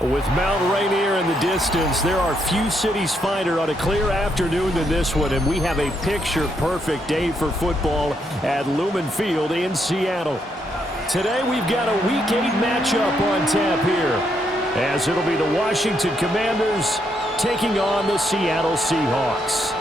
With Mount Rainier in the distance, there are few cities finer on a clear afternoon than this one, and we have a picture-perfect day for football at Lumen Field in Seattle. Today we've got a Week 8 matchup on tap here, as it'll be the Washington Commanders taking on the Seattle Seahawks.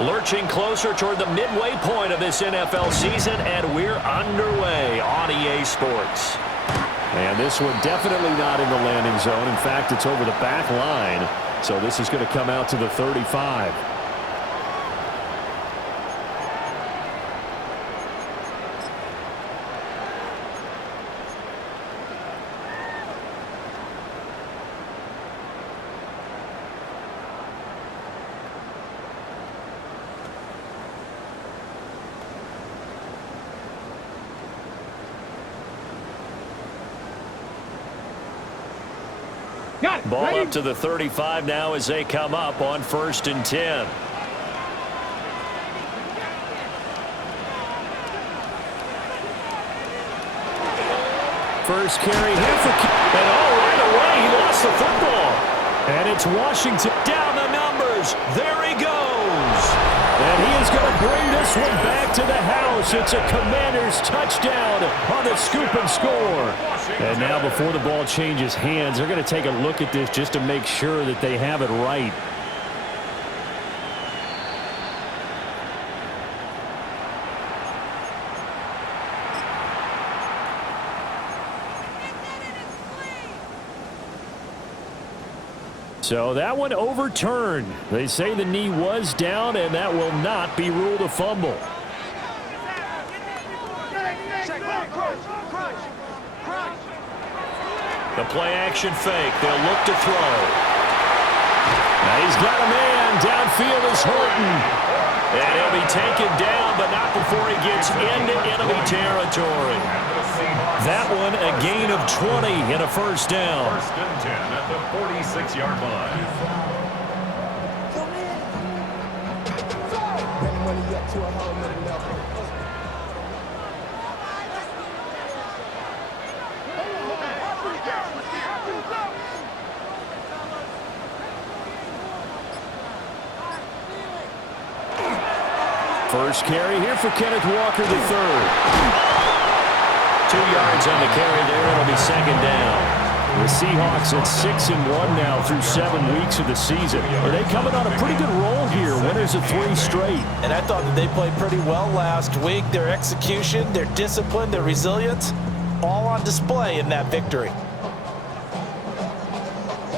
Lurching closer toward the midway point of this NFL season, and we're underway on EA Sports. And this one definitely not in the landing zone. In fact, it's over the back line, so this is going to come out to the 35. Ball up to the 35 now as they come up on 1st and 10. First carry here for and right away he lost the football. And it's Washington down the numbers. There he goes. And he is going to bring this one back to the house. It's a Commanders touchdown on the scoop and score. And now before the ball changes hands, they're going to take a look at this just to make sure that they have it right. So that one overturned. They say the knee was down, and that will not be ruled a fumble. The play-action fake. They'll look to throw. Now he's got a man. Downfield is Horton. And he'll be taken down, but not before he gets into enemy territory. That one a gain of 20 and a first down. 1st and 10 at the 46-yard line. First carry here for Kenneth Walker III. 2 yards on the carry there. It'll be 2nd down. The Seahawks at 6-1 now through 7 weeks of the season. Are they coming on a pretty good roll here? Winners of 3 straight. And I thought that they played pretty well last week. Their execution, their discipline, their resilience, all on display in that victory.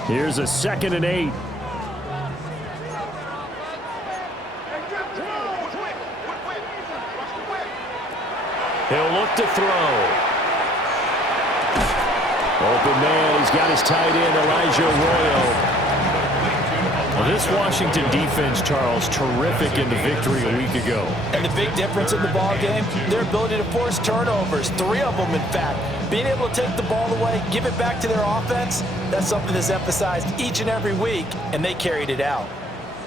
Here's a 2nd and 8. He'll look to throw. Open man, he's got his tight end, Elijah Arroyo. Well, this Washington defense, Charles, terrific in the victory a week ago. And the big difference in the ball game, their ability to force turnovers, 3 of them, in fact. Being able to take the ball away, give it back to their offense, that's something that's emphasized each and every week, and they carried it out.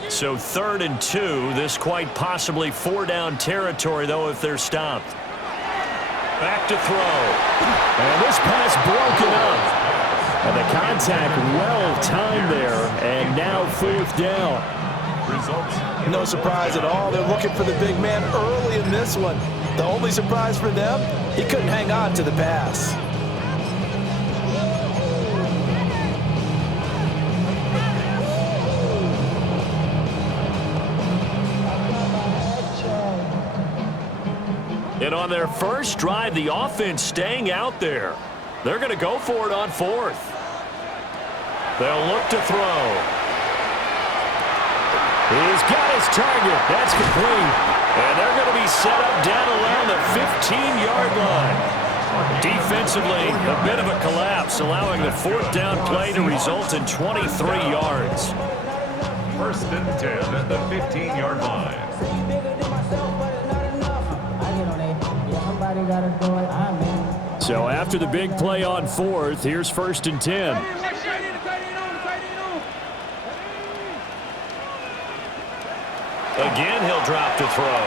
So 3rd and 2, this quite possibly 4-down territory, though, if they're stopped. Back to throw. And this pass broken up. And the contact well timed there. And now 4th down. Results. No surprise at all. They're looking for the big man early in this one. The only surprise for them, he couldn't hang on to the pass. And on their first drive, the offense staying out there. They're going to go for it on 4th. They'll look to throw. He's got his target. That's complete. And they're going to be set up down around the 15-yard line. Defensively, a bit of a collapse, allowing the 4th down play to result in 23 yards. 1st and 10 at the 15-yard line. So after the big play on 4th, here's 1st and 10. Again, he'll drop to throw.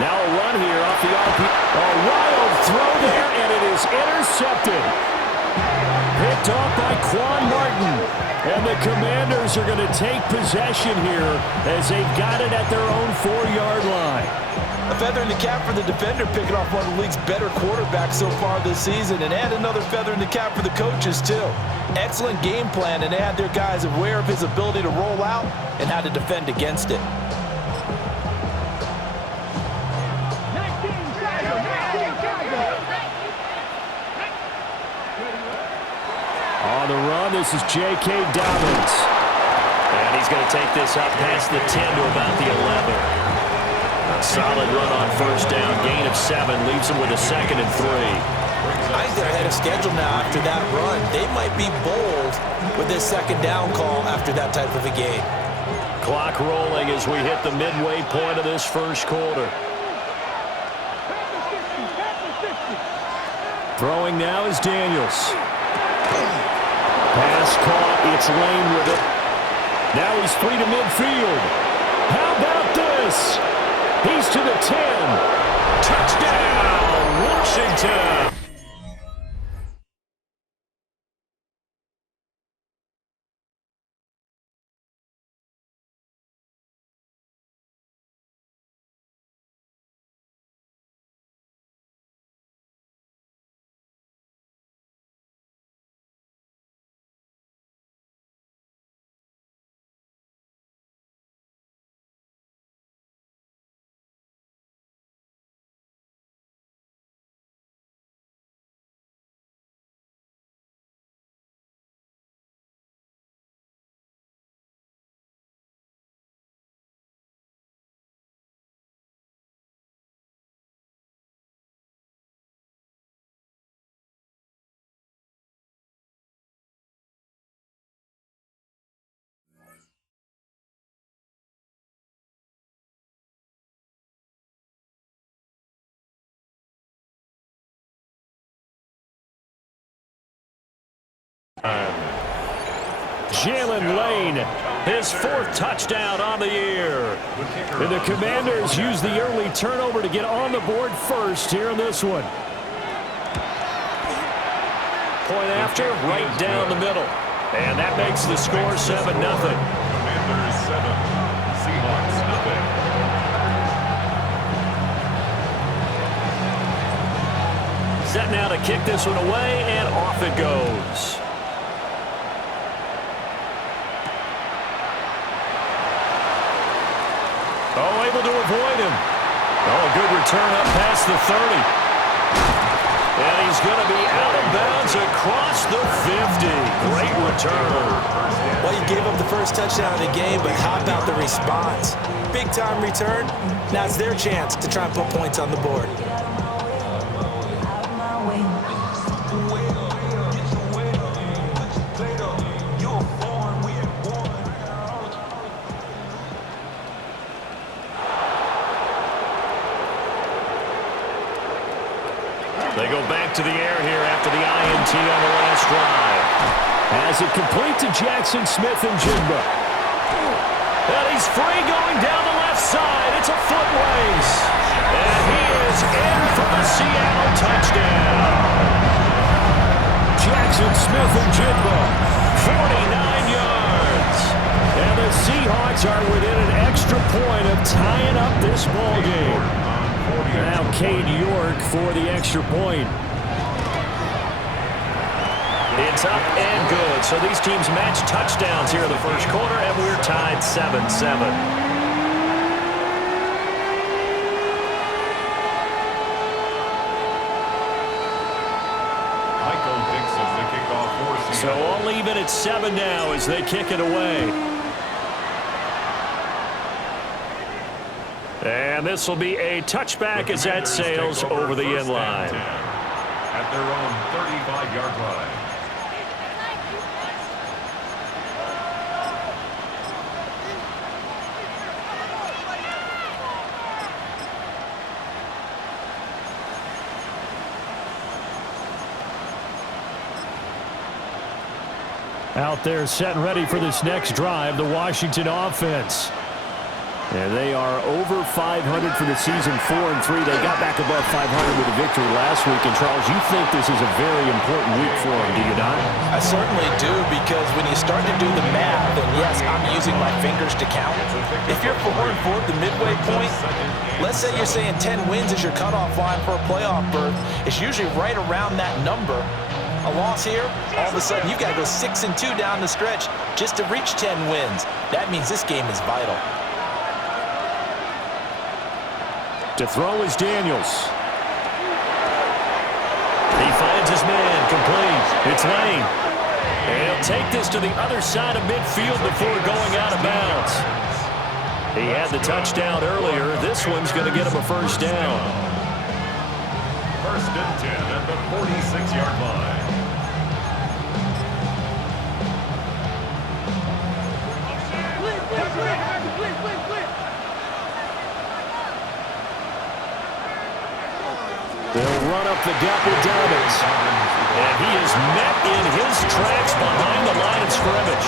Now a run here off the RP. A wild throw there, and it is intercepted. Picked off by Quan Martin. And the Commanders are going to take possession here as they've got it at their own 4-yard line. A feather in the cap for the defender, picking off one of the league's better quarterbacks so far this season, and add another feather in the cap for the coaches, too. Excellent game plan, and they had their guys aware of his ability to roll out and how to defend against it. On the run, this is J.K. Dobbins. And he's going to take this up past the 10 to about the 11. A solid run on first down, gain of 7, leaves him with a 2nd and 3. I think they're ahead of schedule now after that run. They might be bold with this 2nd down call after that type of a game. Clock rolling as we hit the midway point of this first quarter. Throwing now is Daniels. Pass caught, it's Lane with it. Now he's free to midfield. How about this? He's to the 10. Touchdown, Washington. Jalen Lane, his 4th touchdown on the year. And the Commanders use the early turnover to get on the board first here in this one. Point after, right down the middle. And that makes the score 7-0. Commanders 7, Seahawks nothing. Set now to kick this one away, and off it goes. Oh, able to avoid him. Oh, good return up past the 30. And he's going to be out of bounds across the 50. Great return. Well, you gave up the first touchdown of the game, but how about the response? Big-time return. Now it's their chance to try and put points on the board. They go back to the air here after the INT on the last drive. As it complete to Jackson Smith and Jigba. And he's free going down the left side. It's a foot race. And he is in for the Seattle touchdown. Jackson Smith and Jigba, 49 yards. And the Seahawks are within an extra point of tying up this ball game. Now Cade York for the extra point. It's up and good. So these teams match touchdowns here in the first quarter, and we're tied 7-7. So all even at 7 now as they kick it away. And this will be a touchback as that sails over the end line. At their own 35-yard line. Out there set and ready for this next drive, the Washington offense. And they are over 500 for the season, 4-3. They got back above 500 with a victory last week. And, Charles, you think this is a very important week for them, do you not? I certainly do, because when you start to do the math, and yes, I'm using my fingers to count. If you're 4-4 at the midway point, let's say you're saying 10 wins is your cutoff line for a playoff berth. It's usually right around that number. A loss here, all of a sudden you've got to go 6-2 down the stretch just to reach 10 wins. That means this game is vital. To throw is Daniels. He finds his man, complete. It's Lane. And he'll take this to the other side of midfield before going out of bounds. He had the touchdown earlier. This one's going to get him a first down. 1st and 10 at the 46-yard line. They'll run up the gut with Dobbins. And he is met in his tracks behind the line of scrimmage.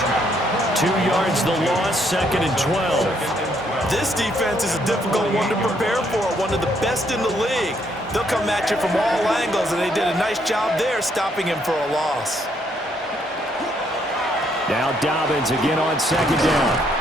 2 yards the loss, 2nd and 12. This defense is a difficult one to prepare for, one of the best in the league. They'll come at you from all angles, and they did a nice job there stopping him for a loss. Now Dobbins again on 2nd down.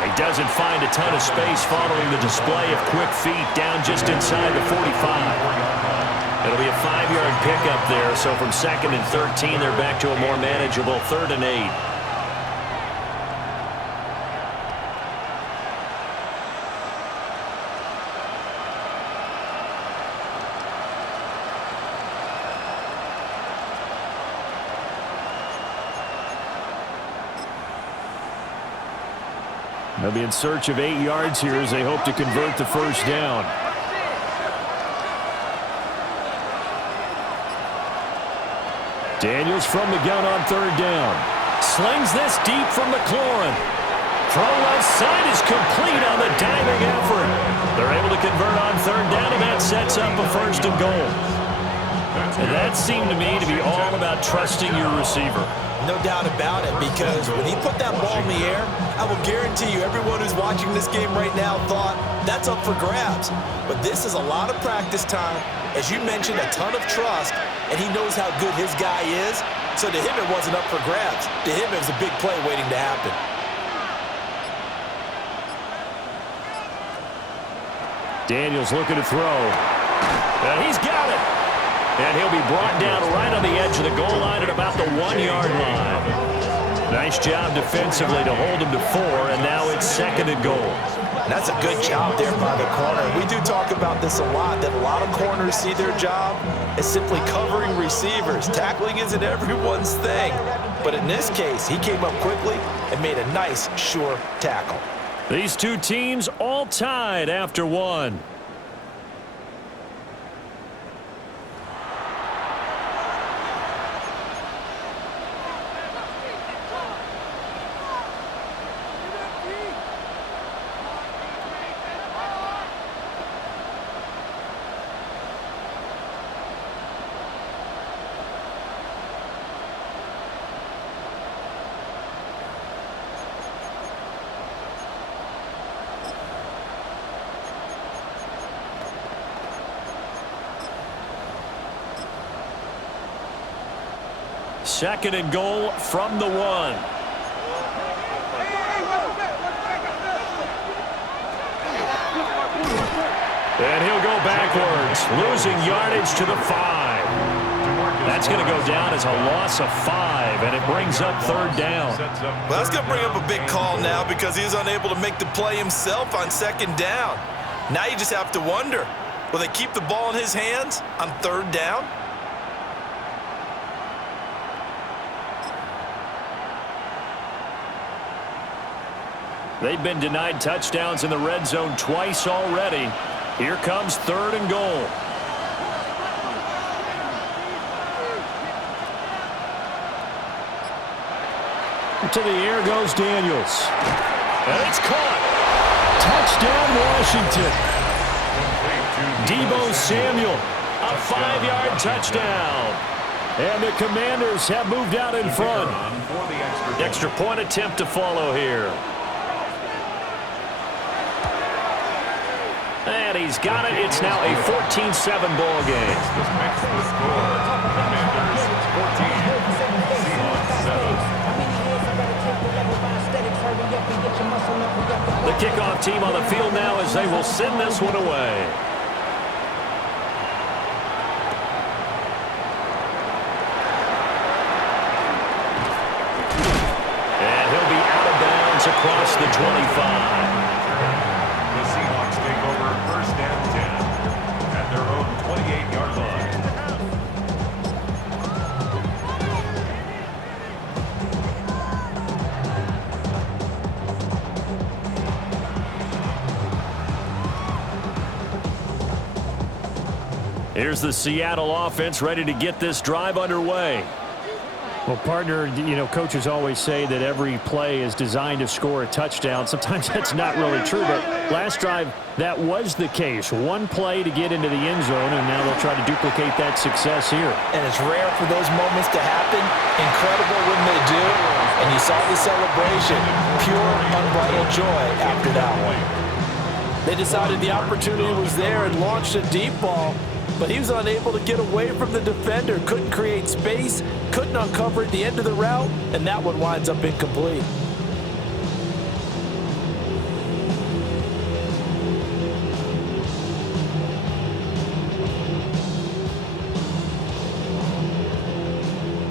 He doesn't find a ton of space following the display of quick feet down just inside the 45. It'll be a 5-yard pickup there, so from 2nd and 13, they're back to a more manageable 3rd and 8. They'll be in search of 8 yards here as they hope to convert the first down. Daniels from the gun on 3rd down. Slings this deep from McLaurin. Throw left side is complete on the diving effort. They're able to convert on 3rd down, and that sets up a 1st and goal. And that seemed to me to be all about trusting your receiver. No doubt about it, because when he put that ball in the air, I will guarantee you everyone who's watching this game right now thought that's up for grabs. But this is a lot of practice time. As you mentioned, a ton of trust, and he knows how good his guy is. So to him, it wasn't up for grabs. To him, it was a big play waiting to happen. Daniels looking to throw. And he's got it. And he'll be brought down right on the edge of the goal line at about the 1-yard line. Nice job defensively to hold him to 4, and now it's 2nd and goal. That's a good job there by the corner. We do talk about this a lot, that a lot of corners see their job as simply covering receivers. Tackling isn't everyone's thing. But in this case, he came up quickly and made a nice, sure tackle. These two teams all tied after 1. Second and goal from the 1. And he'll go backwards, losing yardage to the 5. That's going to go down as a loss of 5, and it brings up 3rd down. Well, that's going to bring up a big call now because he was unable to make the play himself on 2nd down. Now you just have to wonder, will they keep the ball in his hands on 3rd down? They've been denied touchdowns in the red zone twice already. Here comes 3rd and goal. To the air goes Daniels. And it's caught. Touchdown, Washington. Deebo Samuel, a 5-yard touchdown. And the Commanders have moved out in front. Extra point attempt to follow here. And he's got it. It's now a 14-7 ball game. This makes the score. Commanders 14, Seahawks 7. The kickoff team on the field now as they will send this one away. And he'll be out of bounds across the 25. The Seahawks take over first and 10 at their own 28-yard line. Here's the Seattle offense ready to get this drive underway. Well, partner, you know, coaches always say that every play is designed to score a touchdown. Sometimes that's not really true, but last drive, that was the case. One play to get into the end zone, and now they'll try to duplicate that success here. And it's rare for those moments to happen. Incredible when they do. And you saw the celebration. Pure, unbridled joy after that one. They decided the opportunity was there and launched a deep ball, but he was unable to get away from the defender, couldn't create space, couldn't uncover at the end of the route, and that one winds up incomplete.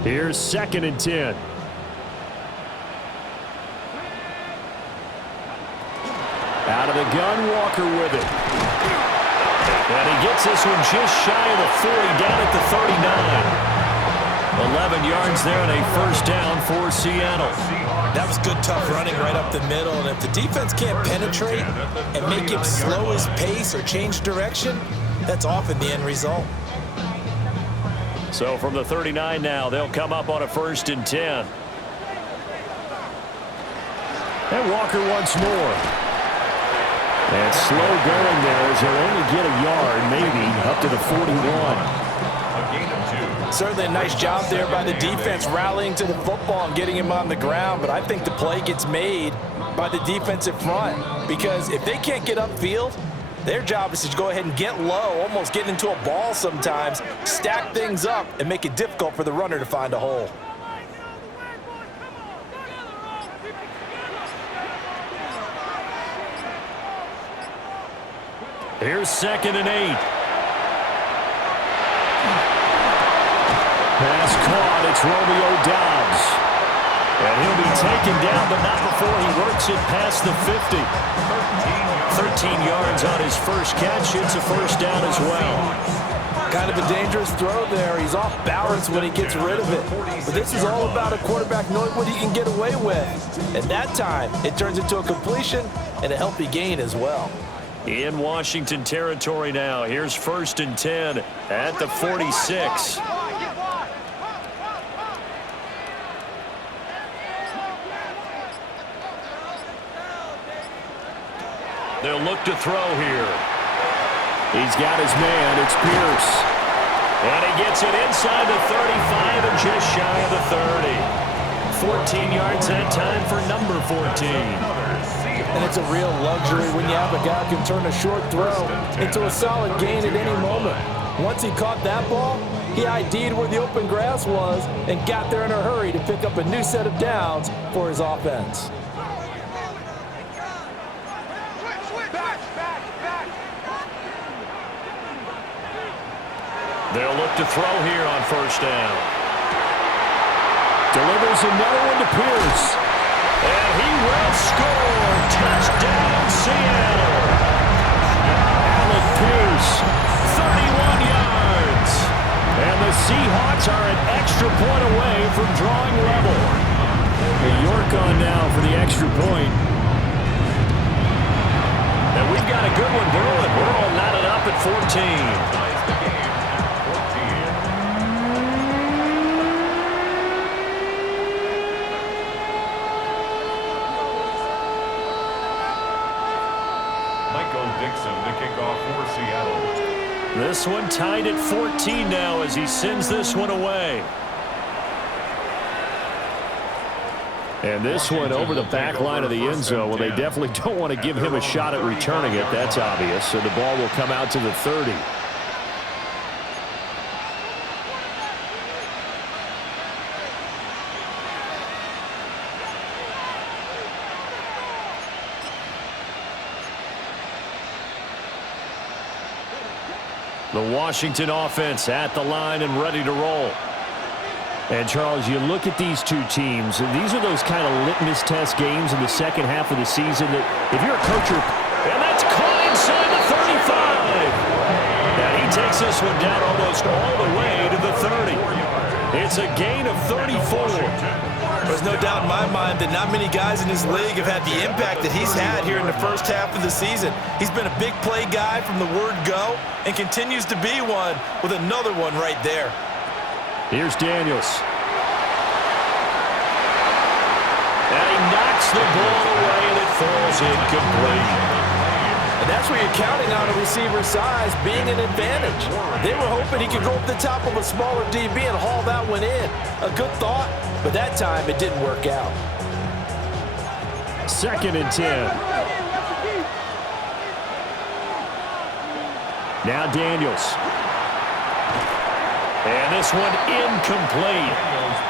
Here's 2nd and 10. Out of the gun, Walker with it. And he gets this one just shy of the 40, down at the 39. 11 yards there and a first down for Seattle. That was good, tough running right up the middle. And if the defense can't penetrate and make him slow his pace or change direction, that's often the end result. So from the 39 now, they'll come up on a 1st and 10. And Walker once more. And slow going there as they'll only get a yard, maybe, up to the 41. A gain of 2. Certainly a nice job there by the defense rallying to the football and getting him on the ground, but I think the play gets made by the defensive front because if they can't get upfield, their job is to go ahead and get low, almost get into a ball sometimes, stack things up, and make it difficult for the runner to find a hole. Here's 2nd and 8. Pass caught. It's Romeo Doubs. And he'll be taken down, but not before he works it past the 50. 13 yards on his first catch. It's a first down as well. Kind of a dangerous throw there. He's off balance when he gets rid of it. But this is all about a quarterback knowing what he can get away with. And that time, it turns into a completion and a healthy gain as well. In Washington territory now. Here's 1st and 10 at the 46. They'll look to throw here. He's got his man. It's Pierce. And he gets it inside the 35 and just shy of the 30. 14 yards that time for number 14. And it's a real luxury when you have a guy who can turn a short throw into a solid gain at any moment. Once he caught that ball, he ID'd where the open grass was and got there in a hurry to pick up a new set of downs for his offense. They'll look to throw here on 1st down. Delivers another one to Pierce. And he will score. Touchdown, Seattle. Alec Pierce. 31 yards. And the Seahawks are an extra point away from drawing level. York on now for the extra point. And we've got a good one brewing. We're all knotted up at 14. To kick off for Seattle. This one tied at 14 now as he sends this one away. And this one over the back line of the end zone. Well, they definitely don't want to give him a shot at returning it. That's obvious. So the ball will come out to the 30. The Washington offense at the line and ready to roll. And, Charles, you look at these two teams, and these are those kind of litmus test games in the second half of the season that if you're a coach, and that's caught inside the 35. And he takes this one down almost all the way to the 30. It's a gain of 34. There's no doubt in my mind that not many guys in this league have had the impact that he's had here in the first half of the season. He's been a big play guy from the word go and continues to be one with another one right there. Here's Daniels. And he knocks the ball away, and it falls incomplete. And that's where you're counting on a receiver's size being an advantage. They were hoping he could go up the top of a smaller DB and haul that one in. A good thought, but that time it didn't work out. 2nd and 10. Now Daniels. And this one incomplete.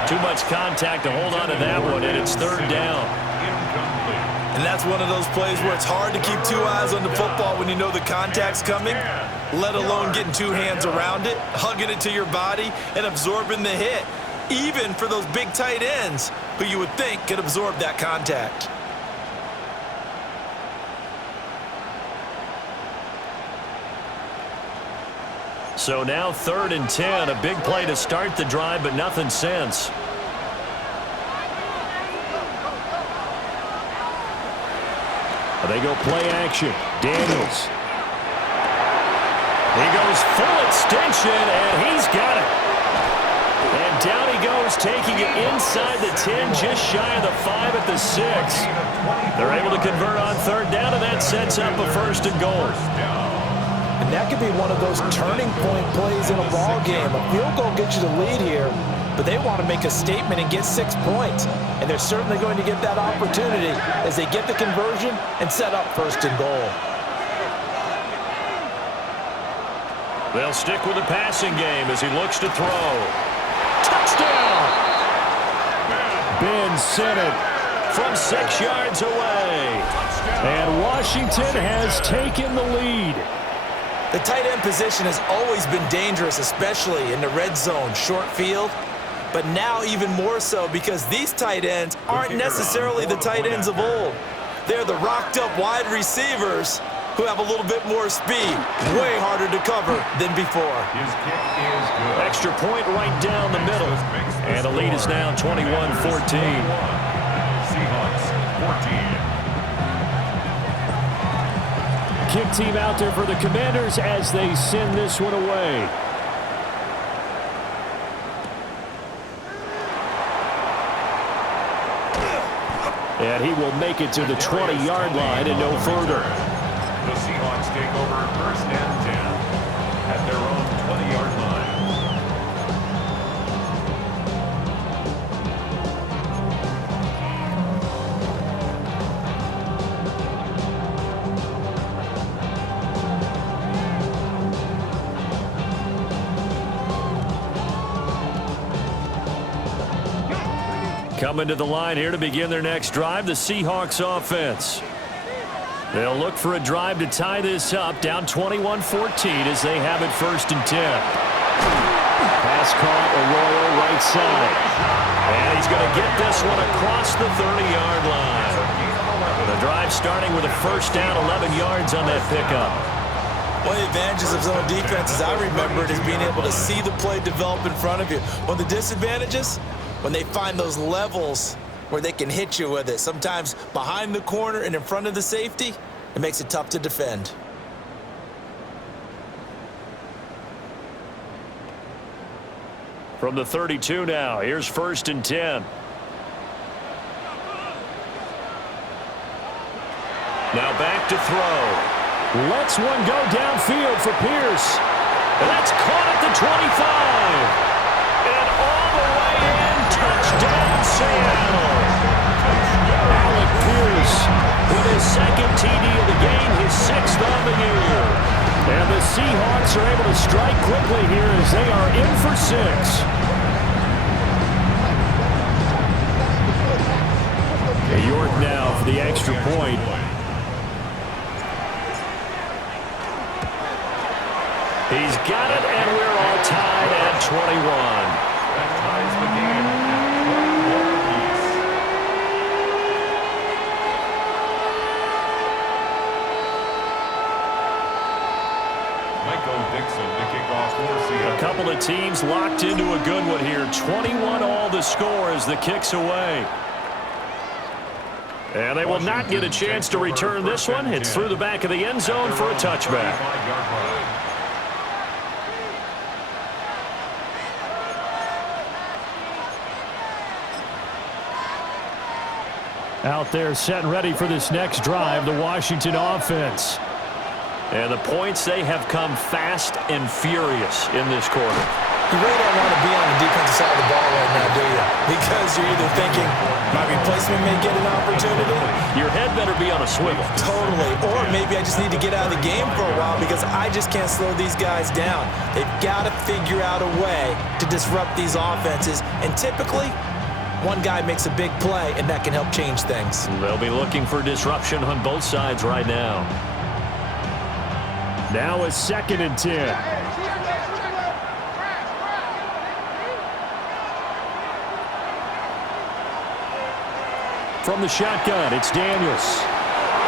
Too much contact to hold on to that one, and it's 3rd down. And that's one of those plays where it's hard to keep two eyes on the football when you know the contact's coming, let alone getting two hands around it, hugging it to your body, and absorbing the hit, even for those big tight ends who you would think could absorb that contact. So now 3rd and 10, a big play to start the drive, but nothing since. They go play action. Daniels. He goes full extension, and he's got it. And down he goes, taking it inside the 10, just shy of the 5 at the 6. They're able to convert on 3rd down, and that sets up a 1st and goal. And that could be one of those turning point plays in a ball game. A field goal gets you the lead here, but they want to make a statement and get 6 points. And they're certainly going to get that opportunity as they get the conversion and set up 1st and goal. They'll stick with the passing game as he looks to throw. Touchdown! Ben sent it From 6 yards away. and Washington has taken the lead. The tight end position has always been dangerous, especially in the red zone, short field. But now even more so because these tight ends aren't necessarily the tight ends of old. They're the rocked-up wide receivers who have a little bit more speed, way harder to cover than before. His kick is good. Extra point right down the middle. And the lead is now 21-14. Seahawks 14. Kick team out there for the Commanders as they send this one away. And he will make it to the 20-yard line and no further. The Seahawks take over 1st and 10 at their own 20-yard line. Coming to the line here to begin their next drive, the Seahawks offense. They'll look for a drive to tie this up, down 21-14 as they have it 1st and 10. Pass caught, Arroyo right side. And he's going to get this one across the 30-yard line. The drive starting with a 1st down, 11 yards on that pickup. One of the advantages of zone defense, as I remember it, is being able to see the play develop in front of you. One of the disadvantages, when they find those levels where they can hit you with it, sometimes behind the corner and in front of the safety, it makes it tough to defend. From the 32 now, here's 1st and 10. Now back to throw. Lets one go downfield for Pierce. And that's caught at the 25. And all the way in, touchdown Seattle. And the Seahawks are able to strike quickly here as they are in for 6. York now for the extra point. He's got it, and we're all tied at 21. That ties the game at 21 apiece. Michael Dixon to kick off for Seattle. A couple of teams locked into a good one here. 21 all the score as the kick's away. And they will not get a chance to return this one. It's through the back of the end zone for a touchback. Out there set and ready for this next drive, the Washington offense. And the points, they have come fast and furious in this quarter. You really don't want to be on the defensive side of the ball right now, do you? Because you're either thinking, my replacement may get an opportunity. Your head better be on a swivel. Totally. Or maybe I just need to get out of the game for a while because I just can't slow these guys down. They've got to figure out a way to disrupt these offenses. And typically, one guy makes a big play, and that can help change things. They'll be looking for disruption on both sides right now. Now a 2nd and 10. From the shotgun, it's Daniels.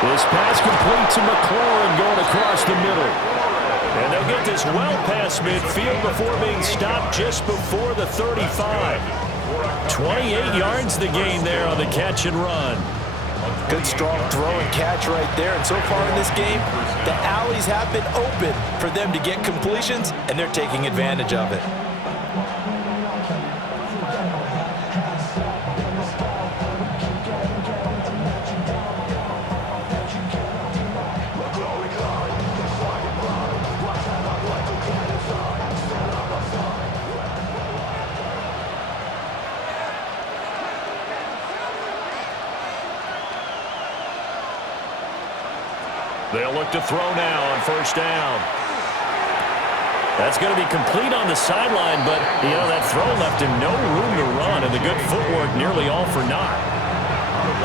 This pass complete to McLaurin going across the middle. And they'll get this well past midfield before being stopped just before the 35. 28 yards the gain there on the catch and run. Good strong throw and catch right there. And so far in this game, the alleys have been open for them to get completions, and they're taking advantage of it. They'll look to throw now on 1st down. That's going to be complete on the sideline, but, you know, that throw left him no room to run, and the good footwork nearly all for naught.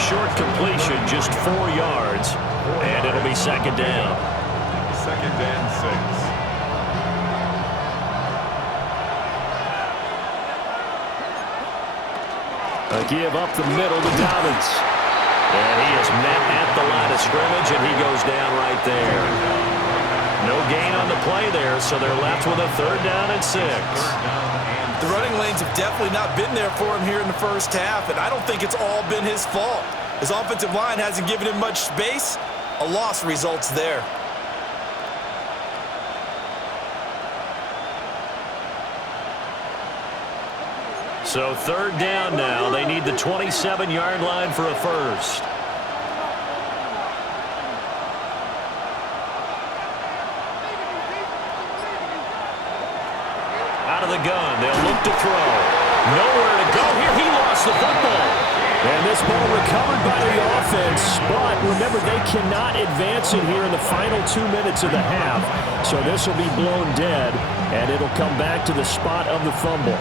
Short completion, just 4 yards, and it'll be 2nd down. 2nd and 6. A give up the middle to Dobbins. And he is met at the line of scrimmage, and he goes down right there. No gain on the play there, so they're left with a 3rd down and 6. The running lanes have definitely not been there for him here in the first half, and I don't think it's all been his fault. His offensive line hasn't given him much space. A loss results there. So 3rd down now. They need the 27-yard line for a first. Out of the gun. They'll look to throw. Nowhere to go here. He lost the football. And this ball recovered by the offense. But remember, they cannot advance it here in the final 2 minutes of the half. So this will be blown dead, and it'll come back to the spot of the fumble.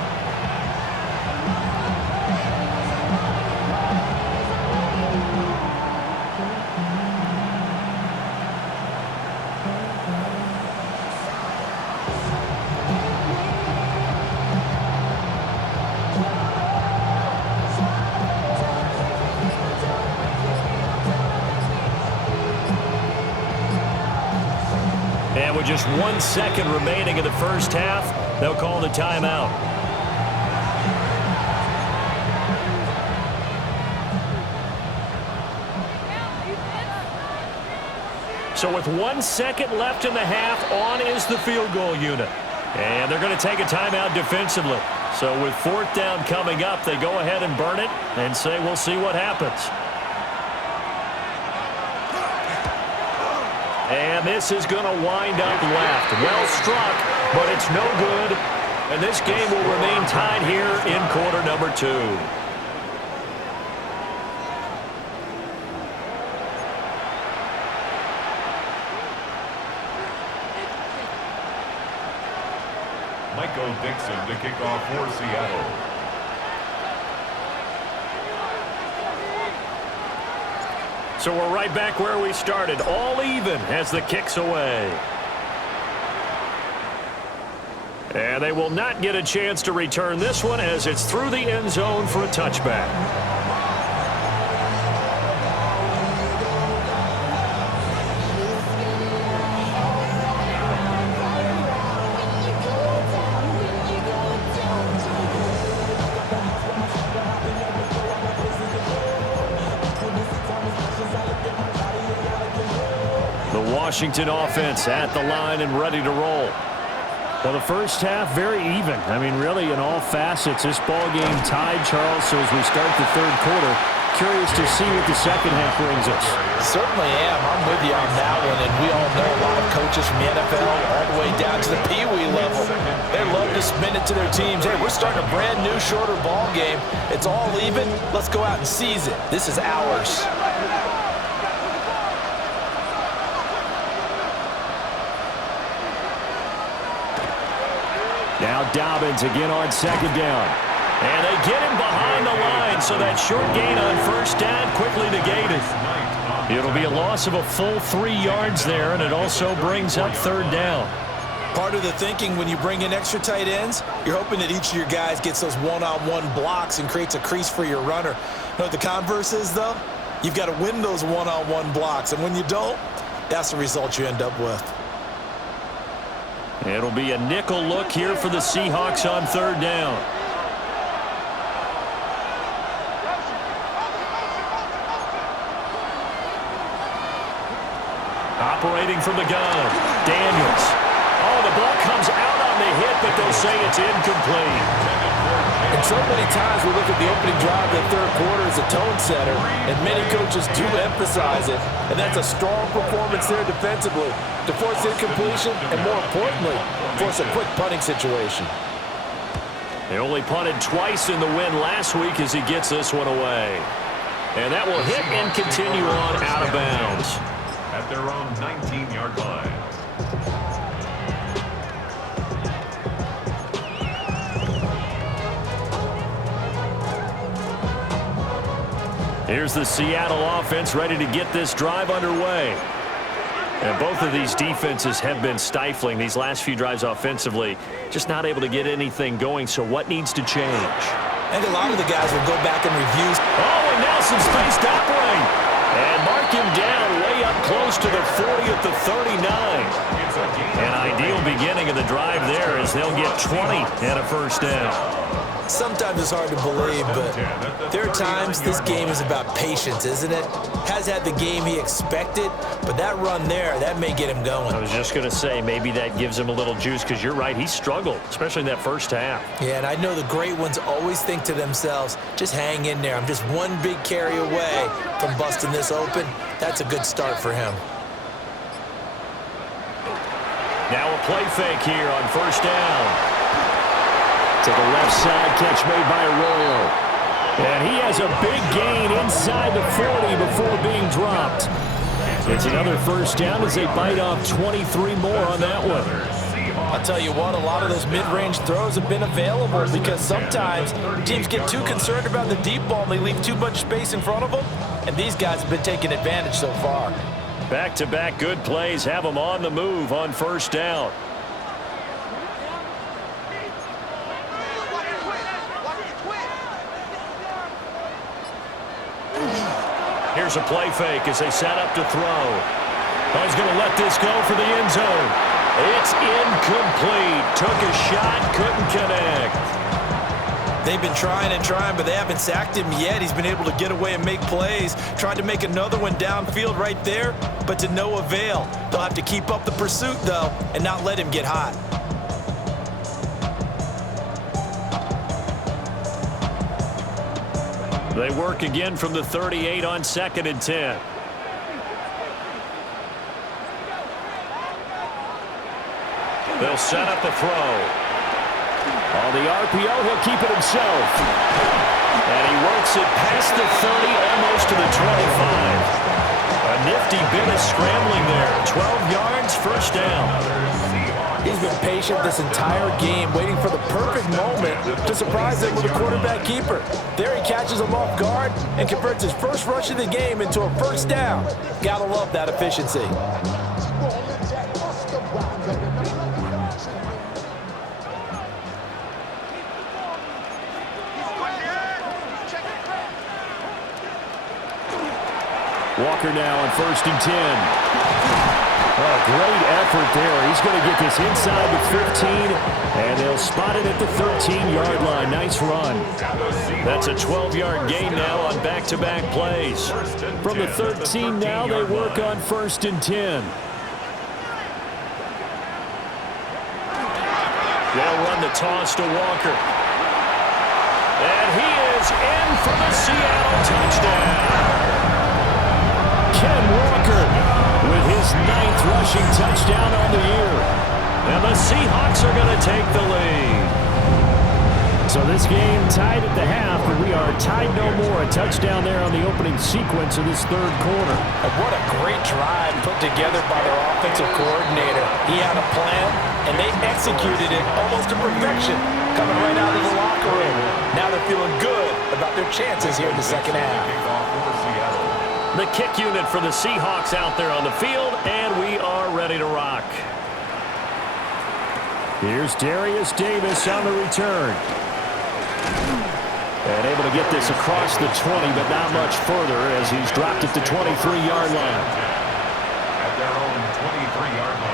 And with just 1 second remaining in the first half, they'll call the timeout. So with 1 second left in the half, on is the field goal unit. And they're going to take a timeout defensively. So with 4th down coming up, they go ahead and burn it and say we'll see what happens. And this is going to wind up left. Well struck, but it's no good. And this game will remain tied here in quarter number 2. Michael Dixon to kick off for Seattle. So we're right back where we started, all even as the kick's away. And they will not get a chance to return this one as it's through the end zone for a touchback. Washington offense at the line and ready to roll. Well, the first half, very even. I mean, really, in all facets, this ball game tied, Charles. So as we start the third quarter, curious to see what the second half brings us. Certainly am. I'm with you on that one. And we all know a lot of coaches from the NFL all the way down to the Pee-wee level. They love to spin it to their teams. Hey, we're starting a brand new, shorter ball game. It's all even. Let's go out and seize it. This is ours. Now Dobbins again on second down. And they get him behind the line, so that short gain on first down quickly negated. It'll be a loss of a full 3 yards there, and it also brings up third down. Part of the thinking when you bring in extra tight ends, you're hoping that each of your guys gets those one-on-one blocks and creates a crease for your runner. You know what the converse is, though? You've got to win those one-on-one blocks, and when you don't, that's the result you end up with. It'll be a nickel look here for the Seahawks on third down. Operating from the gun, Daniels. Oh, the ball comes out on the hit, but they'll say it's incomplete. And so many times we look at the opening drive of the third quarter as a tone setter, and many coaches do emphasize it, and that's a strong performance there defensively to force incompletion and, more importantly, force a quick punting situation. They only punted twice in the win last week as he gets this one away. And that will hit and continue on out of bounds. At their own 19-yard line. Here's the Seattle offense ready to get this drive underway. And both of these defenses have been stifling these last few drives offensively. Just not able to get anything going, so what needs to change? I think a lot of the guys will go back and review. Oh, and now some space to operate. And mark him down way up close to the 40 at the 39. An ideal beginning of the drive there as they'll get 20 and a first down. Sometimes it's hard to believe, but there are times this game is about patience, isn't it? Has had the game he expected, but that run there, that may get him going. I was just going to say, maybe that gives him a little juice, because you're right, he struggled, especially in that first half. Yeah, and I know the great ones always think to themselves, just hang in there. I'm just one big carry away from busting this open. That's a good start for him. Now a play fake here on first down. To the left side, catch made by Arroyo. And he has a big gain inside the 40 before being dropped. It's another first down as they bite off 23 more on that one. I'll tell you what, a lot of those mid-range throws have been available because sometimes teams get too concerned about the deep ball and they leave too much space in front of them, and these guys have been taking advantage so far. Back-to-back good plays have them on the move on first down. Here's a play fake as they set up to throw. Oh, he's going to let this go for the end zone. It's incomplete. Took a shot, couldn't connect. They've been trying and trying, but they haven't sacked him yet. He's been able to get away and make plays. Tried to make another one downfield right there, but to no avail. They'll have to keep up the pursuit, though, and not let him get hot. They work again from the 38 on 2nd and 10. They'll set up a throw. On the RPO, he'll keep it himself. And he works it past the 30, almost to the 25. A nifty bit of scrambling there. 12 yards, first down. He's been patient this entire game, waiting for the perfect moment to surprise them with a quarterback keeper. There he catches him off guard and converts his first rush of the game into a first down. Gotta love that efficiency. Walker now on 1st and 10. Oh, great effort there. He's going to get this inside the 15, and they'll spot it at the 13-yard line. Nice run. That's a 12-yard gain now on back-to-back plays. From the 13 now, they work on 1st and 10. They'll run the toss to Walker. And he is in for the Seattle touchdown. Ken Walker with his 9th rushing touchdown on the year. And the Seahawks are going to take the lead. So this game tied at the half, but we are tied no more. A touchdown there on the opening sequence of this 3rd quarter. And what a great drive put together by their offensive coordinator. He had a plan, and they executed it almost to perfection, coming right out of the locker room. Now they're feeling good about their chances here in the second half. The kick unit for the Seahawks out there on the field, and we are ready to rock. Here's Darius Davis on the return. And able to get this across the 20, but not much further as he's dropped at the 23-yard line. At their own 23-yard line.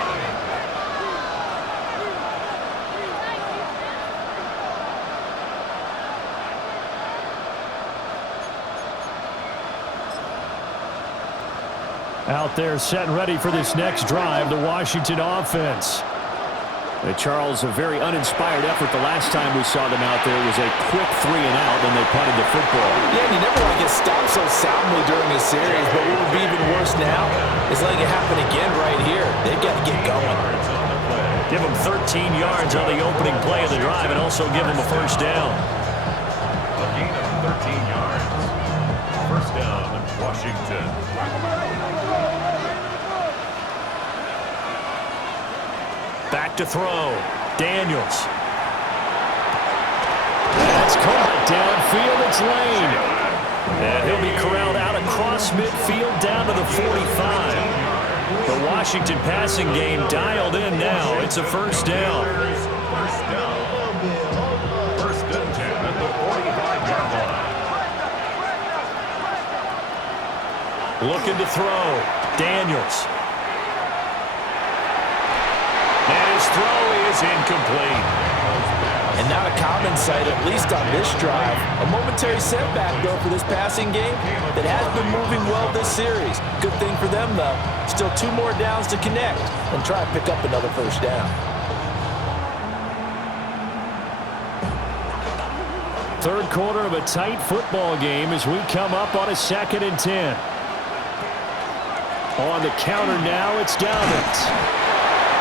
Out there set and ready for this next drive, the Washington offense. Charles, a very uninspired effort the last time we saw them out there. It was a quick 3 and out, then they punted the football. Yeah, and you never want to get stopped so soundly during a series, but what would be even worse now is letting it happen again right here. They've got to get going. Give them 13 yards on the opening play of the drive and also give them a first down. A gain of 13 yards. First down, Washington. Back to throw. Daniels. That's caught downfield. It's Lane. And he'll be corralled out across midfield down to the 45. The Washington passing game dialed in now. It's a first down. First down. First and 10 at the 45-yard line. Looking to throw. Daniels. And his throw is incomplete. And not a common sight, at least on this drive. A momentary setback, though, for this passing game that has been moving well this series. Good thing for them, though. Still 2 more downs to connect and try and pick up another first down. Third quarter of a tight football game as we come up on a 2nd and 10. On the counter now, it's Dobbins.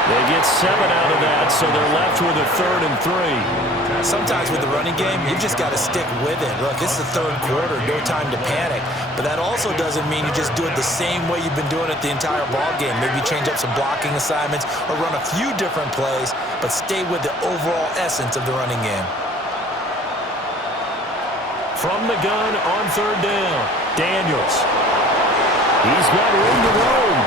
They get 7 out of that, so they're left with a 3rd and 3. Sometimes with the running game, you've just got to stick with it. Look, it's the 3rd quarter, no time to panic. But that also doesn't mean you just do it the same way you've been doing it the entire ball game. Maybe change up some blocking assignments or run a few different plays, but stay with the overall essence of the running game. From the gun on 3rd down, Daniels. He's got room to roam.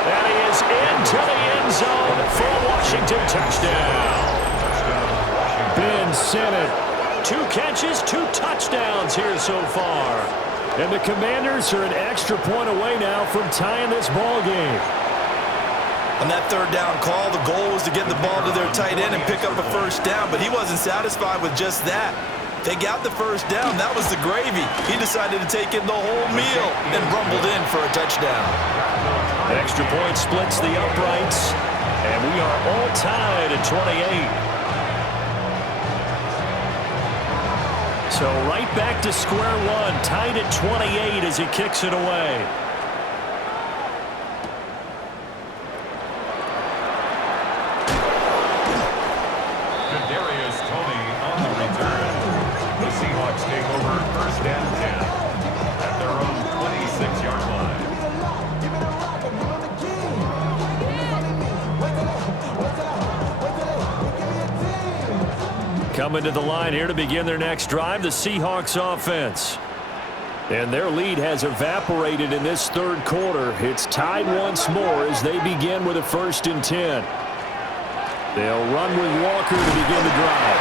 And he is into the end zone for a Washington touchdown. Ben Sinnott, 2 catches, 2 touchdowns here so far. And the Commanders are an extra point away now from tying this ball game. On that 3rd down call, the goal was to get the ball to their tight end and pick up a first down, but he wasn't satisfied with just that. They got the first down. That was the gravy. He decided to take in the whole meal and rumbled in for a touchdown. Extra point splits the uprights, and we are all tied at 28. So right back to square one, tied at 28 as he kicks it away. Seahawks take over 1st and 10 at their own 26-yard line. Coming to the line here to begin their next drive, the Seahawks offense. And their lead has evaporated in this third quarter. It's tied once more as they begin with a 1st and 10. They'll run with Walker to begin the drive.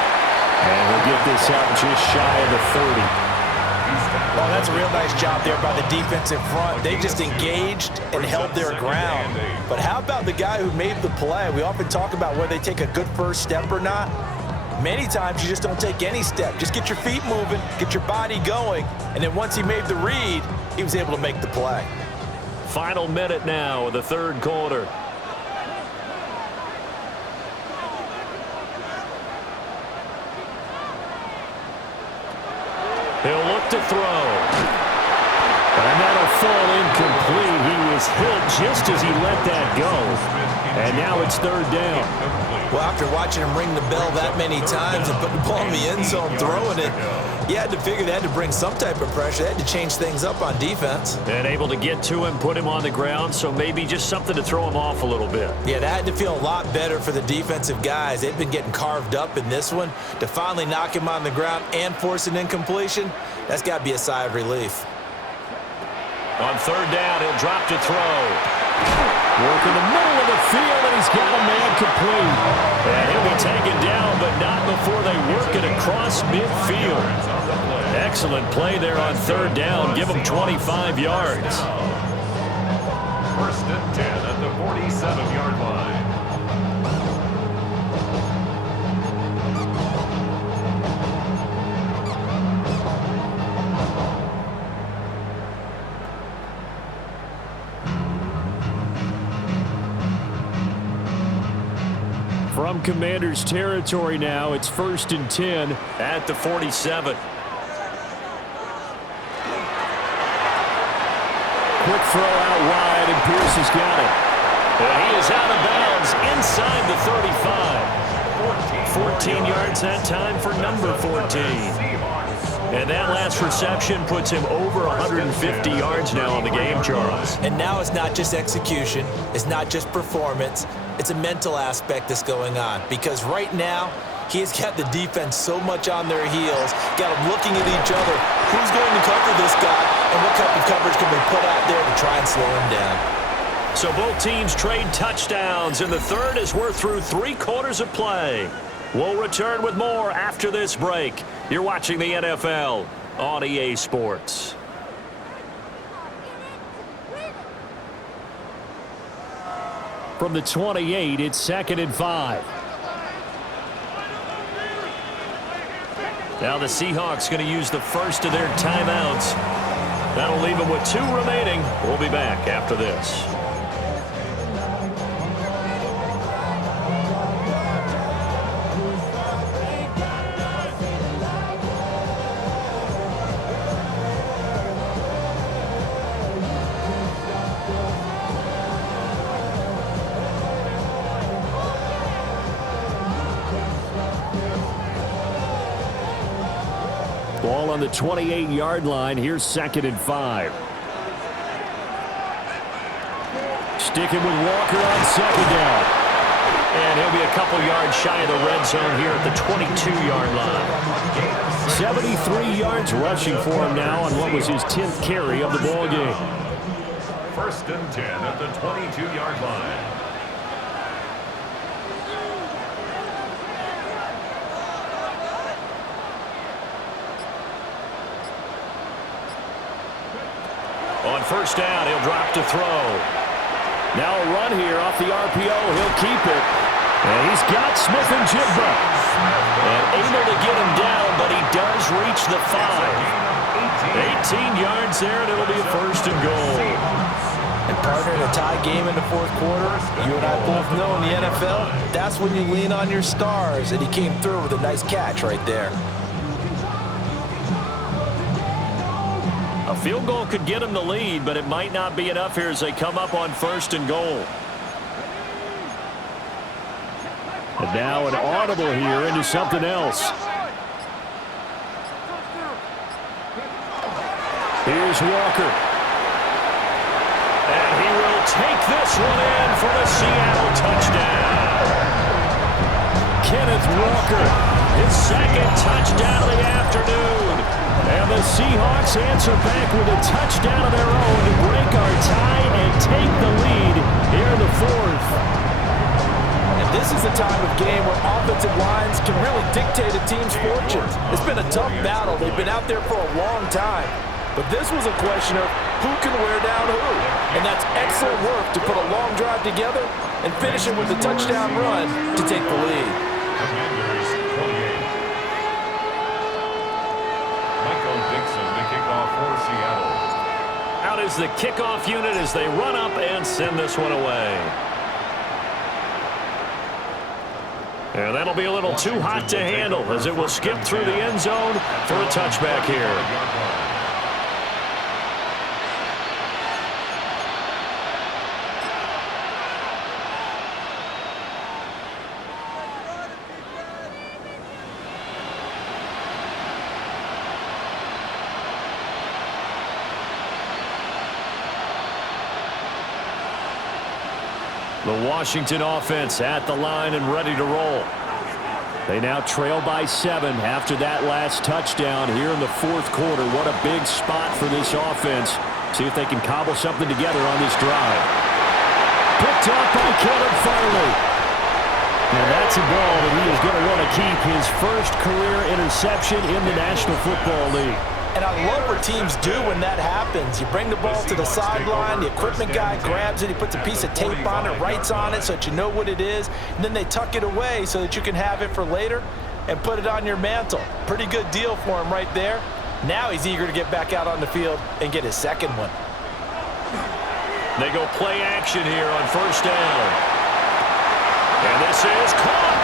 And he'll get this out just shy of the 30. Well, that's a real nice job there by the defensive front. They just engaged and held their ground. But how about the guy who made the play? We often talk about whether they take a good first step or not. Many times you just don't take any step. Just get your feet moving, get your body going, and then once he made the read, he was able to make the play. Final minute now of the third quarter. He'll look to throw. And that'll fall incomplete. He was hit just as he let that go. And now it's 3rd down. Well, after watching him ring the bell that many times and putting the ball in the end zone, throwing it, you had to figure they had to bring some type of pressure. They had to change things up on defense. And able to get to him, put him on the ground, so maybe just something to throw him off a little bit. Yeah, that had to feel a lot better for the defensive guys. They've been getting carved up in this one. To finally knock him on the ground and force an incompletion, that's got to be a sigh of relief. On 3rd down, he'll drop to throw. Work in the middle of the field, and he's got a man complete. And he'll be taken down, but not before they work it across midfield. Excellent play there on 3rd down. Give him 25 yards. 1st and 10 at the 47-yard line. From Commander's territory now, it's 1st and 10 at the 47. Quick throw out wide, and Pierce has got it. And he is out of bounds inside the 35. 14 yards that time for number 14. And that last reception puts him over 150 yards now on the game, Charles. And now it's not just execution. It's not just performance. It's a mental aspect that's going on. Because right now, he's got the defense so much on their heels, got them looking at each other. Who's going to cover this guy, and what type of coverage can we put out there to try and slow him down? So both teams trade touchdowns in the third as we're through 3 quarters of play. We'll return with more after this break. You're watching the NFL on EA Sports. From the 28, it's 2nd and 5. Now the Seahawks going to use the first of their timeouts. That'll leave them with 2 remaining. We'll be back after this. Ball on the 28-yard line. Here's 2nd and 5. Sticking with Walker on 2nd down. And he'll be a couple yards shy of the red zone here at the 22-yard line. 73 yards rushing for him now on what was his 10th carry of the ball game. 1st and 10 at the 22-yard line. On 1st down, he'll drop to throw. Now a run here off the RPO. He'll keep it. And he's got Smith and Jigba. And able to get him down, but he does reach the 5. 18 yards there, and it'll be a 1st and goal. And partner, in a tie game in the 4th quarter, you and I both know in the NFL, that's when you lean on your stars. And he came through with a nice catch right there. A field goal could get him the lead, but it might not be enough here as they come up on 1st and goal. And now an audible here into something else. Here's Walker. And he will take this one in for the Seattle touchdown. Kenneth Walker his second touchdown of the afternoon. And the Seahawks answer back with a touchdown of their own to break our tie and take the lead here in the fourth. And this is the time of game where offensive lines can really dictate a team's fortunes. It's been a tough battle. They've been out there for a long time. But this was a question of who can wear down who. And that's excellent work to put a long drive together and finish it with a touchdown run to take the lead. Commanders 28. Michael Dixon to kick off for Seattle. Out is the kickoff unit as they run up and send this one away. And that'll be a little too hot to handle as it will skip through the end zone for a touchback here. The Washington offense at the line and ready to roll. They now trail by 7 after that last touchdown here in the fourth quarter. What a big spot for this offense. See if they can cobble something together on this drive. Picked up by Caleb Farley. And that's a ball that he is going to want to keep, his first career interception in the National Football League. And I love what teams do when that happens. You bring the ball to the sideline, the equipment guy grabs it, he puts a piece of tape on it, writes on it so that you know what it is, and then they tuck it away so that you can have it for later and put it on your mantle. Pretty good deal for him right there. Now he's eager to get back out on the field and get his second one. They go play action here on first down. And this is caught.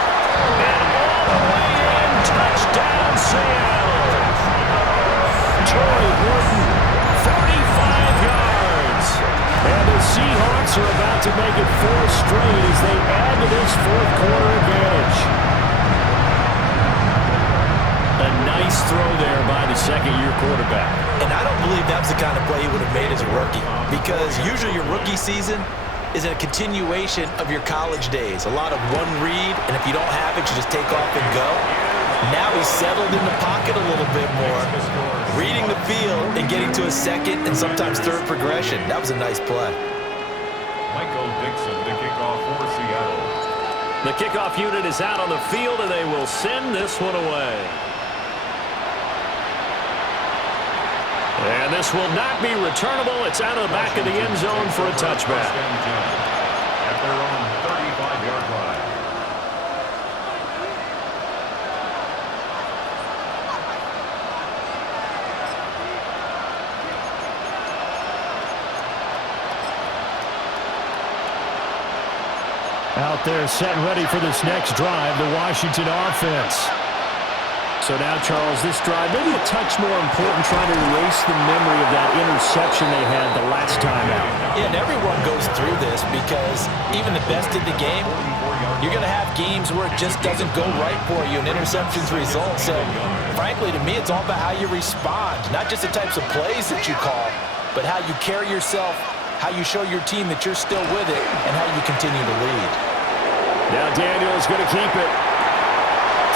And all the way in, touchdown Seattle. Troy Horton, 35 yards. And the Seahawks are about to make it 4 straight as they add to this fourth quarter advantage. A nice throw there by the second-year quarterback. And I don't believe that was the kind of play he would have made as a rookie, because usually your rookie season is a continuation of your college days. A lot of one read, and if you don't have it, you just take off and go. Now he's settled in the pocket a little bit more, reading the field and getting to a second and sometimes third progression. That was a nice play. Michael Dixon to kick off for Seattle. The kickoff unit is out on the field, and they will send this one away. And this will not be returnable. It's out of the back of the end zone for a touchback. At their own 35-yard line. Out there set ready for this next drive, the Washington offense. So now, Charles, this drive maybe a touch more important, trying to erase the memory of that interception they had the last time out. Yeah, and everyone goes through this because even the best in the game, you're going to have games where it just doesn't go right for you and interceptions result. So, frankly, to me, it's all about how you respond, not just the types of plays that you call, but how you carry yourself, how you show your team that you're still with it, and how you continue to lead. Now Daniel's going to keep it.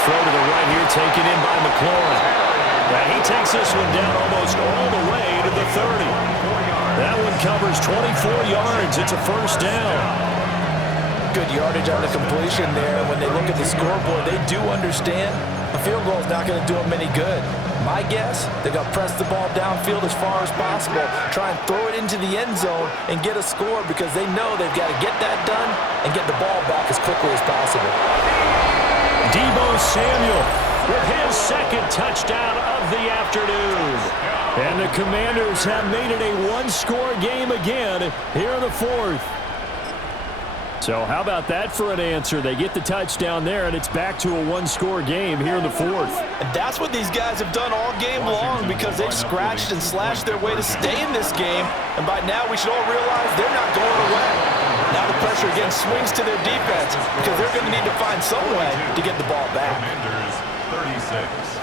Throw to the right here, taken in by McLaurin. Now he takes this one down almost all the way to the 30. That one covers 24 yards. It's a first down. Good yardage on the completion there. When they look at the scoreboard, they do understand a field goal is not going to do them any good. My guess, they're going to press the ball downfield as far as possible, try and throw it into the end zone and get a score because they know they've got to get that done and get the ball back as quickly as possible. Deebo Samuel with his second touchdown of the afternoon. And the Commanders have made it a one-score game again here in the fourth. So how about that for an answer? They get the touchdown there, and it's back to a one-score game here in the fourth. And that's what these guys have done all game long because they've scratched and slashed their way to stay in this game. And by now we should all realize they're not going away. Now the pressure again swings to their defense because they're going to need to find some way to get the ball back. Commanders 36.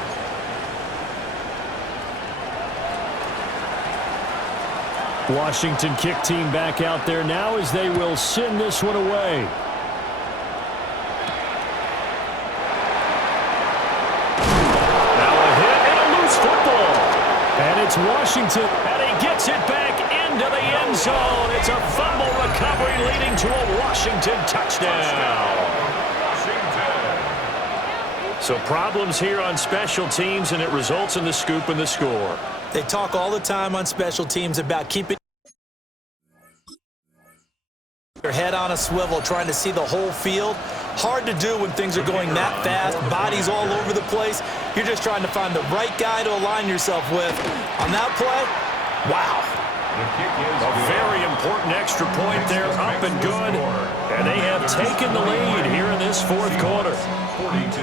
Washington kick team back out there now as they will send this one away. It's Washington, and he gets it back into the end zone. It's a fumble recovery leading to a Washington touchdown. So problems here on special teams, and it results in the scoop and the score. They talk all the time on special teams about keeping your head on a swivel, trying to see the whole field. Hard to do when things are going that fast, bodies all over the place. You're just trying to find the right guy to align yourself with. On that play, wow. A very important extra point there, up and good. And they have taken the lead here in this fourth quarter. 42.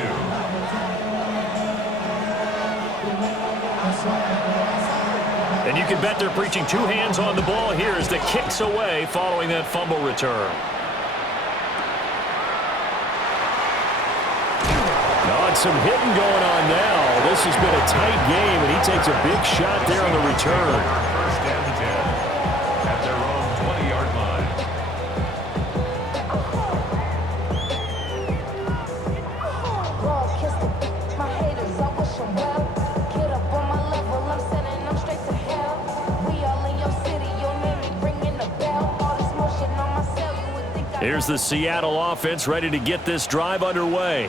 And you can bet they're preaching two hands on the ball here as the kick's away following that fumble return. Some hitting going on now. This has been a tight game, and he takes a big shot there on the return. First and 10 at their own 20-yard line. My haters, I wish them well. Get up on my level, I'm sending them straight to hell. We all in your city, your name ain't ringing the bell. All this motion on my cell, you would think I... Here's the Seattle offense ready to get this drive underway.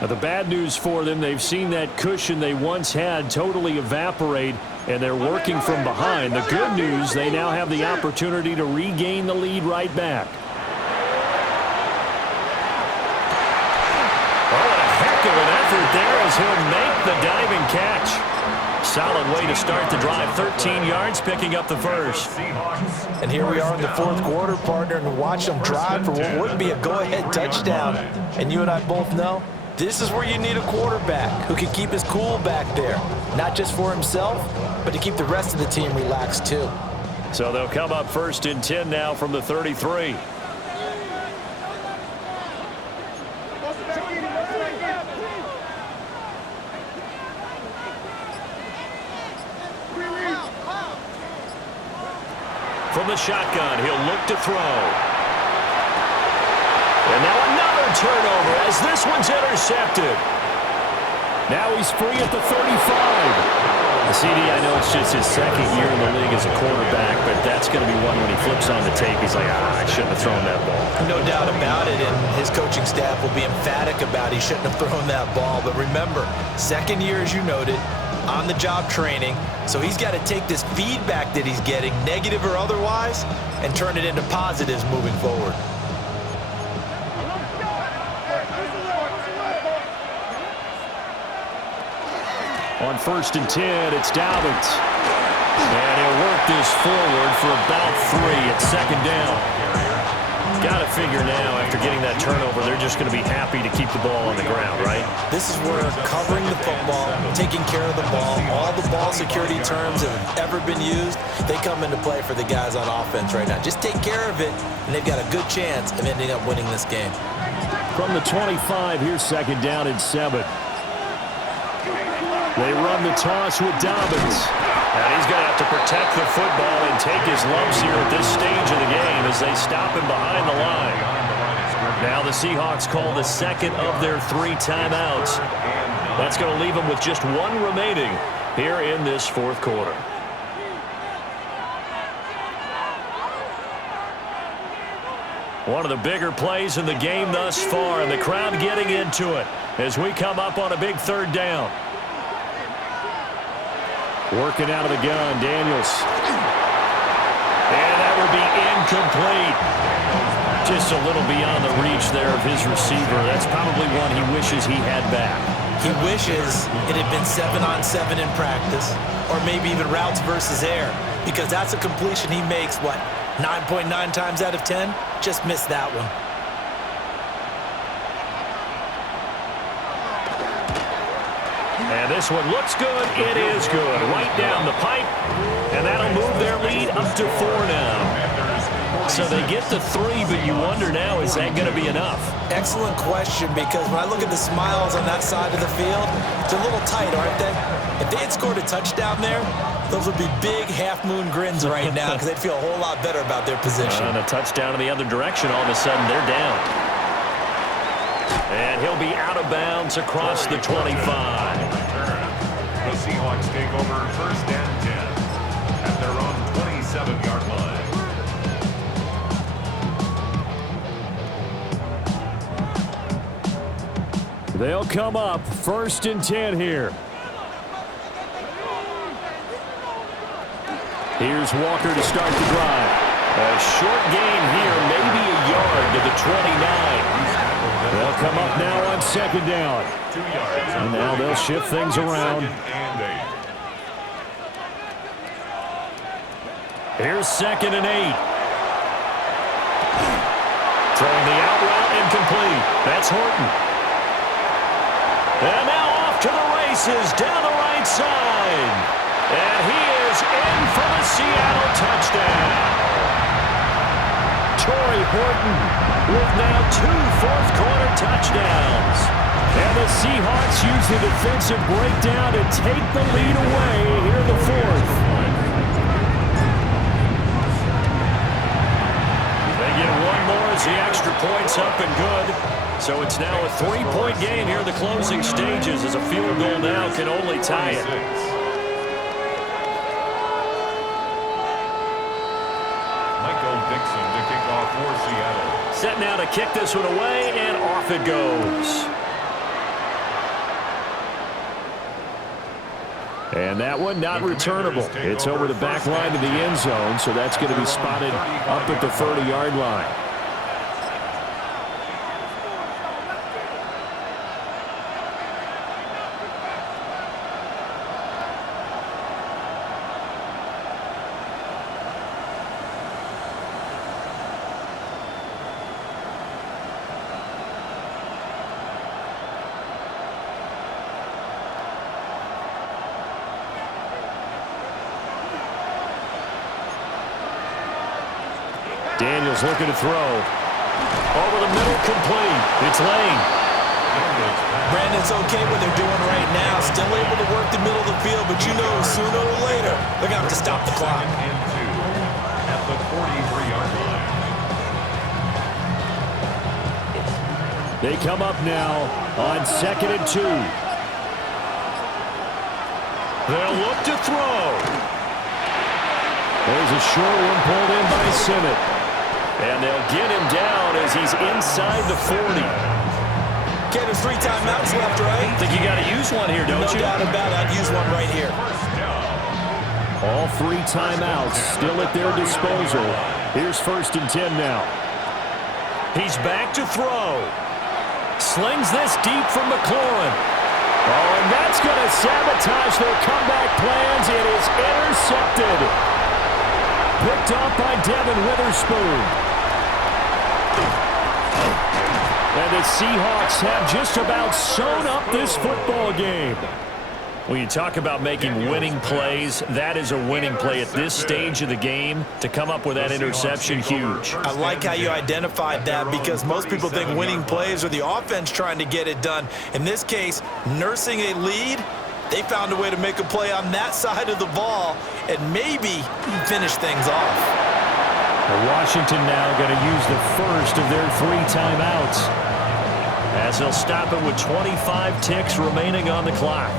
Now, the bad news for them, they've seen that cushion they once had totally evaporate, and they're working from behind. The good news, they now have the opportunity to regain the lead right back. Oh, and a heck of an effort there as he'll make the diving catch. Solid way to start the drive, 13 yards, picking up the first. And here we are in the fourth quarter, partner, and watch them drive for what would be a go-ahead touchdown. And you and I both know, this is where you need a quarterback who can keep his cool back there. Not just for himself, but to keep the rest of the team relaxed too. So they'll come up first and 10 now from the 33. From the shotgun, he'll look to throw. And now another turnover as this one's intercepted. Now he's free at the 35. The CD, I know it's just his second year in the league as a quarterback, but that's going to be one when he flips on the tape. He's like, I shouldn't have thrown that ball. No doubt about it, and his coaching staff will be emphatic about he shouldn't have thrown that ball. But remember, second year, as you noted, on-the-job training, so he's got to take this feedback that he's getting, negative or otherwise, and turn it into positives moving forward. On first and 10, it's Dobbins. And he'll work this forward for about 3 at second down. Got to figure now, after getting that turnover, they're just going to be happy to keep the ball on the ground, right? This is where covering the football, taking care of the ball, all the ball security terms that have ever been used, they come into play for the guys on offense right now. Just take care of it, and they've got a good chance of ending up winning this game. From the 25, here's second down and 7. They run the toss with Dobbins. And he's going to have to protect the football and take his lumps here at this stage of the game as they stop him behind the line. Now the Seahawks call the second of their 3 timeouts. That's going to leave them with just 1 remaining here in this fourth quarter. One of the bigger plays in the game thus far, and the crowd getting into it as we come up on a big third down. Working out of the gun, Daniels. And that would be incomplete. Just a little beyond the reach there of his receiver. That's probably one he wishes he had back. He wishes it had been 7-on-7 in practice, or maybe even routes versus air, because that's a completion he makes, what, 9.9 times out of 10? Just missed that one. And this one looks good. It is good. Right down the pipe. And that'll move their lead up to 4 now. So they get to 3, but you wonder now, is that going to be enough? Excellent question, because when I look at the smiles on that side of the field, it's a little tight, aren't they? If they had scored a touchdown there, those would be big half-moon grins right now because they'd feel a whole lot better about their position. And a touchdown in the other direction, all of a sudden they're down. And he'll be out of bounds across the 25. Seahawks take over 1st and 10 at their own 27-yard line. They'll come up 1st and 10 here. Here's Walker to start the drive. A short gain here, maybe a yard to the 29. They'll come up now on 2nd down. 2 yards. And now they'll shift things around. 2nd and 8. Here's 2nd and 8. Throwing the out route incomplete. That's Horton. And now off to the races down the right side. And he is in for the Seattle touchdown. Torrey Horton with now 2 fourth-quarter touchdowns. And the Seahawks use the defensive breakdown to take the lead away here in the 4th. They get one more as the extra point's up and good. So it's now a 3-point game here in the closing stages as a field goal now can only tie it. For Seattle. Set now to kick this one away, and off it goes. And that one not returnable. It's over the back line of the end zone, so that's going to be spotted up at the 30-yard line. Daniels looking to throw. Over the middle, complete. It's Lane. Brandon's okay what they're doing right now. Still able to work the middle of the field, but you know sooner or later they're going to have to stop the clock. 2nd and 2 at the 43-yard line. They come up now on 2nd and 2. They'll look to throw. There's a short one pulled in by Simmett. And they'll get him down as he's inside the 40. Okay, there's 3 timeouts left, right? Think you got to use one here, don't you? No doubt about it. I'd use one right here. All 3 timeouts still at their disposal. Here's 1st and 10 now. He's back to throw. Slings this deep from McLaurin. Oh, and that's going to sabotage their comeback plans. It is intercepted. Picked off by Devin Witherspoon. And the Seahawks have just about sewn up this football game. When you talk about making winning plays, that is a winning play at this stage of the game. To come up with that interception, huge. I like how you identified that because most people think winning plays are the offense trying to get it done. In this case, nursing a lead, they found a way to make a play on that side of the ball and maybe finish things off. Washington now going to use the first of their 3 timeouts as they'll stop it with 25 ticks remaining on the clock.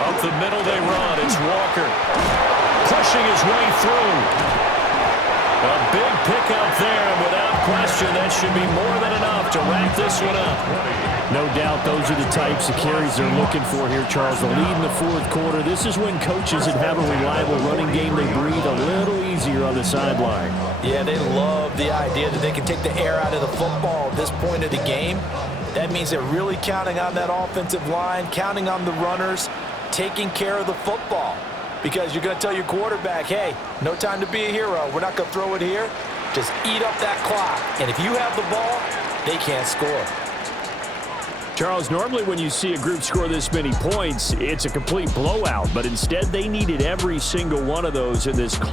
Up the middle they run. It's Walker pushing his way through. A big pickup there, and without question, that should be more than enough to wrap this one up. No doubt those are the types of carries they're looking for here, Charles. The lead in the 4th quarter. This is when coaches that have a reliable running game, they breathe a little easier on the sideline. Yeah, they love the idea that they can take the air out of the football at this point of the game. That means they're really counting on that offensive line, counting on the runners, taking care of the football. Because you're going to tell your quarterback, hey, no time to be a hero. We're not going to throw it here. Just eat up that clock. And if you have the ball, they can't score. Charles, normally when you see a group score this many points, it's a complete blowout. But instead, they needed every single one of those in this close.